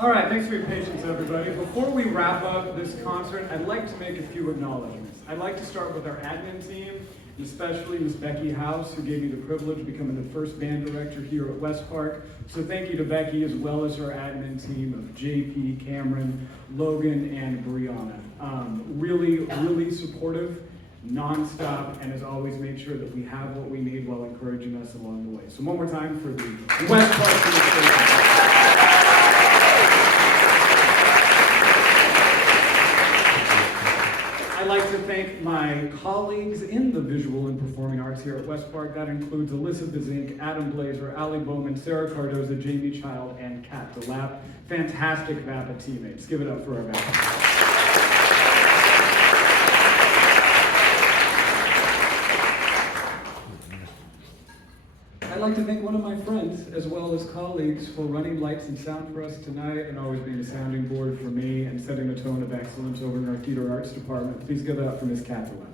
All right, thanks for your patience, everybody. Before we wrap up this concert, I'd like to make a few acknowledgements. I'd like to start with our admin team, and especially Ms. Becky House, who gave me the privilege of becoming the first band director here at West Park. So thank you to Becky, as well as her admin team of JP, Cameron, Logan, and Brianna. Really supportive, nonstop, and as always, made sure that we have what we need while encouraging us along the way. So one more time for the West Park administration. I'd like to thank my colleagues in the visual and performing arts here at West Park. That includes Alyssa Bazink, Adam Blazer, Ali Bowman, Sarah Cardoza, Jamie Child, and Kat DeLapp. Fantastic VAPA teammates. Give it up for our VAPA. I'd like to thank one of my friends, as well as colleagues, for running lights and sound for us tonight and always being a sounding board for me and setting the tone of excellence over in our theater arts department. Please give it up for Ms. Catherine.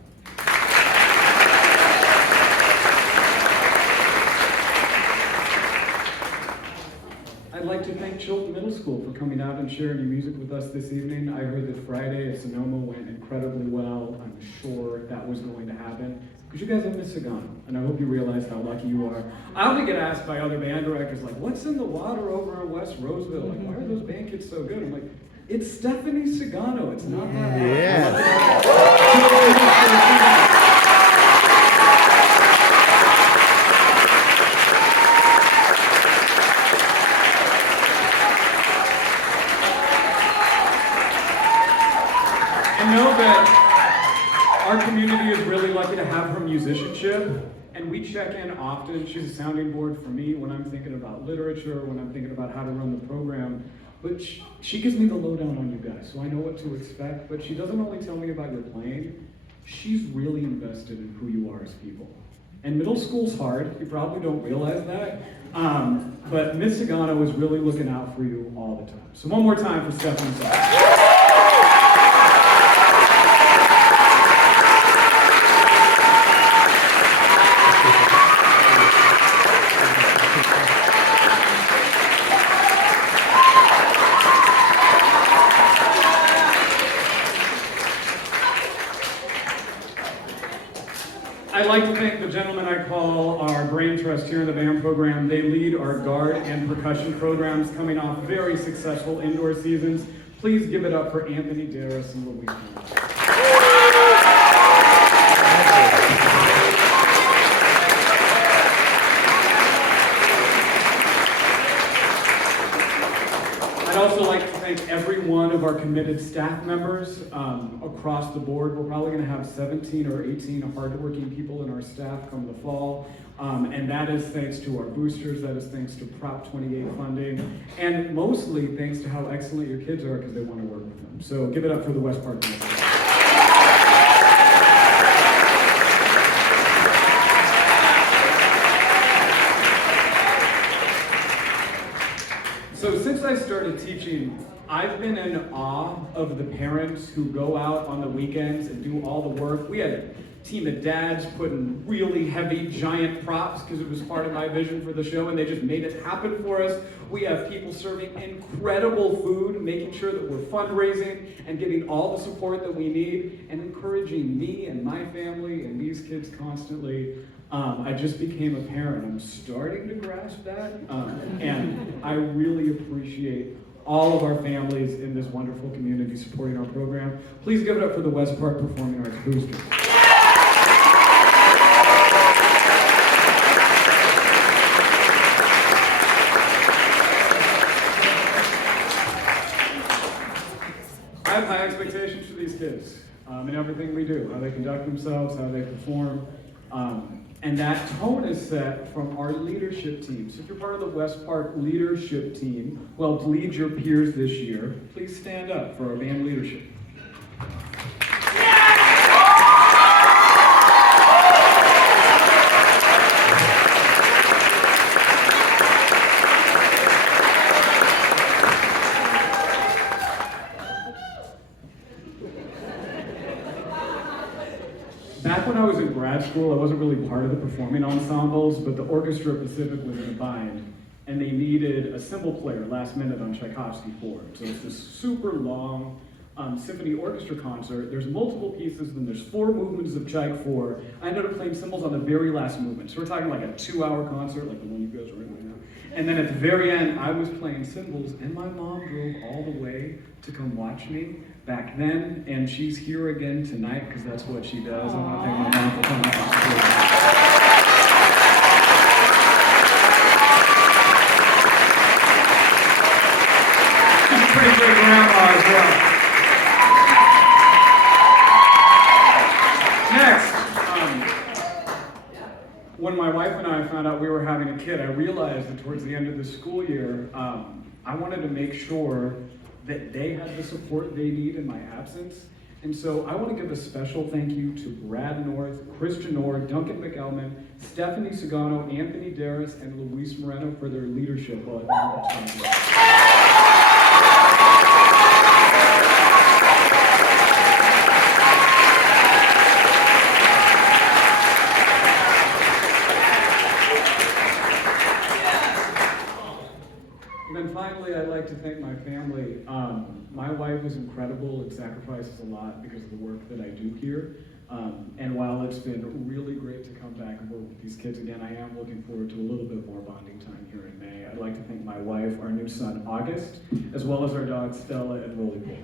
I'd like to thank Chilton Middle School for coming out and sharing your music with us this evening. I heard that Friday at Sonoma went incredibly well. I'm sure that was going to happen, because you guys have Miss Sagano, and I hope you realize how lucky you are. I often get asked by other band directors, like, what's in the water over in West Roseville? Like, why are those band kids so good? I'm like, it's Stephanie Sagano. It's not that hard. And know that our community is really lucky to have her musicianship, and we check in often. She's a sounding board for me when I'm thinking about literature, when I'm thinking about how to run the program. But she gives me the lowdown on you guys, so I know what to expect. But she doesn't only tell me about your playing, she's really invested in who you are as people. And middle school's hard, you probably don't realize that. But Miss Sagano is really looking out for you all the time. So one more time for Stephanie Sagano. I'd like to thank the gentlemen I call our brain trust here in the band program. They lead our guard and percussion programs, coming off very successful indoor seasons. Please give it up for Anthony Darris and Louise. I'd also like to thank every one of our committed staff members across the board. We're probably going to have 17 or 18 hardworking people in our staff come the fall. And that is thanks to our boosters, that is thanks to Prop 28 funding, and mostly thanks to how excellent your kids are because they want to work with them. So give it up for the West Park Band. So since I started teaching, I've been in awe of the parents who go out on the weekends and do all the work. We had a team of dads putting really heavy, giant props because it was part of my vision for the show, and they just made it happen for us. We have people serving incredible food, making sure that we're fundraising and getting all the support that we need, and encouraging me and my family and these kids constantly. I just became a parent. I'm starting to grasp that, and I really appreciate all of our families in this wonderful community supporting our program. Please give it up for the West Park Performing Arts Boosters. I have high expectations for these kids in everything we do, how they conduct themselves, how they perform. And that tone is set from our leadership team. So if you're part of the West Park leadership team, well, to lead your peers this year, please stand up for our band leadership. Back when I was in grad school, I wasn't really part of the performing ensembles, but the Orchestra Pacific was in a bind. and they needed a cymbal player last minute on Tchaikovsky 4. So it's this super long symphony orchestra concert. There's multiple pieces, and there's 4 movements of Tchaik 4. I ended up playing cymbals on the very last movement. So we're talking like a 2-hour concert, like the one you guys are in right now. And then at the very end, I was playing cymbals, and my mom drove all the way to come watch me back then, and she's here again tonight because that's what she does. I want to thank my mom for coming out to support me. Pretty great grandma as well. Next, when my wife and I found out we were having a kid, I realized that towards the end of the school year, I wanted to make sure that they had the support they need in my absence. And so I want to give a special thank you to Brad North, Christian Orr, Duncan McElman, Stephanie Sagano, Anthony Darris, and Luis Moreno for their leadership while I've been at the And then finally, I'd like to thank my family. My wife is incredible and sacrifices a lot because of the work that I do here. And while it's been really great to come back and work with these kids again, I am looking forward to a little bit more bonding time here in May. I'd like to thank my wife, our new son, August, as well as our dogs, Stella and Roly.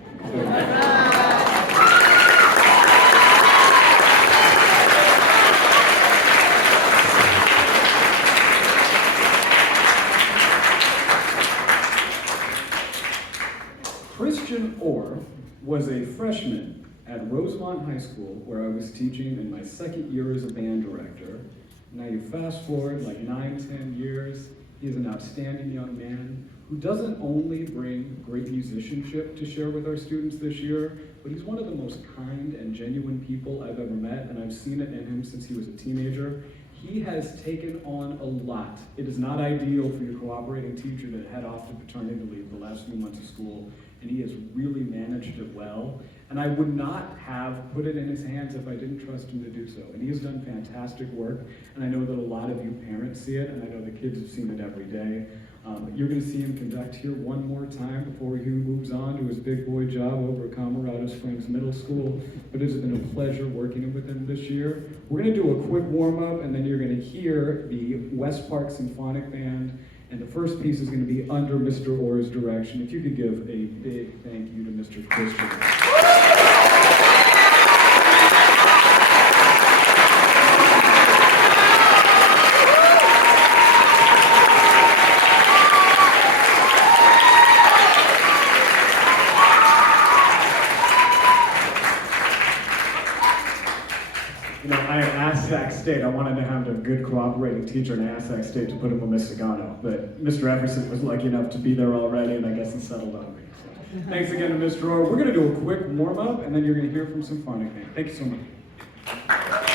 Christian Orr was a freshman at Rosemont High School, where I was teaching in my second year as a band director. Now you fast forward like 9-10 years, he's an outstanding young man who doesn't only bring great musicianship to share with our students this year, but he's one of the most kind and genuine people I've ever met, and I've seen it in him since he was a teenager. He has taken on a lot. It is not ideal for your cooperating teacher to head off to paternity leave the last few months of school, and he has really managed it well. And I would not have put it in his hands if I didn't trust him to do so. And he has done fantastic work, and I know that a lot of you parents see it, and I know the kids have seen it every day. You're going to see him conduct here one more time before he moves on to his big boy job over at Colorado Springs Middle School. But it has been a pleasure working with him this year. We're going to do a quick warm-up, and then you're going to hear the West Park Symphonic Band. And the first piece is going to be under Mr. Orr's direction. If you could give a big thank you to Mr. Christian. State, I wanted to have a good cooperating teacher, and I asked Sac State to put him with Miss Sagano, but Mr. Everson was lucky enough to be there already, and I guess he settled on me. So, thanks again to Mr. Orr. We're going to do a quick warm-up, and then you're going to hear from Symphonic Band. Thank you so much.